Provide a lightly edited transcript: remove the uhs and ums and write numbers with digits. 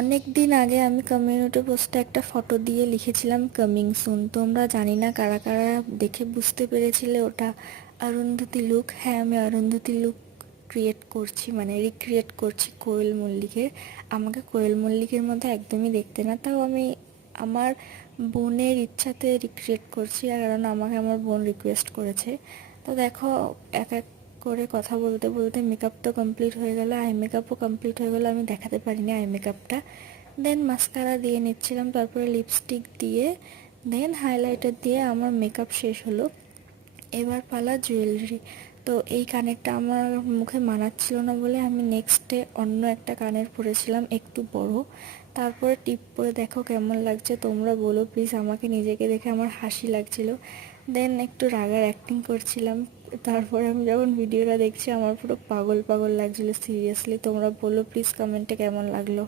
অনেক দিন আগে আমি কমিউনিটি পোস্টে একটা ফটো দিয়ে লিখেছিলাম কামিং সুন। তোমরা জানি না কারা কারা দেখে বুঝতে পেরেছিলে ওটা অরুন্ধতী লুক। হ্যাঁ, আমি অরুন্ধতী লুক ক্রিয়েট করছি, মানে রিক্রিয়েট করছি কোয়েল মল্লিকের। আমাকে কোয়েল মল্লিকের মধ্যে একদমই দেখতে না, তাও আমি আমার বোনের ইচ্ছাতে রিক্রিয়েট করছি, আর কারণ আমাকে আমার বোন রিকোয়েস্ট করেছে। তো দেখো, এক এক করে কথা বলতে বলতে মেকআপ তো কমপ্লিট হয়ে গেল, আই মেকআপও কমপ্লিট হয়ে গেল। আমি দেখাতে পারিনি আই মেকআপটা। দেন মাস্কারা দিয়ে নিচ্ছিলাম, তারপরে লিপস্টিক দিয়ে, দেন হাইলাইটার দিয়ে আমার মেকআপ শেষ হলো। এবার পালা জুয়েলারি। তো এই কানেরটা আমার মুখে মানাচ্ছিল না বলে আমি নেক্সট ডে অন্য একটা কানের পরেছিলাম, একটু বড়। তারপরে টিপ পরে দেখো কেমন লাগছে তোমরা বলো প্লিজ। আমাকে নিজেকে দেখে আমার হাসি লাগছিল। দেন একটু রাগার অ্যাক্টিং করছিলাম। তারপরে আমি যখন ভিডিওটা দেখছি আমার পুরো পাগল পাগল লাগছিল সিরিয়াসলি। তোমরা বলো প্লিজ কমেন্টে কেমন লাগলো।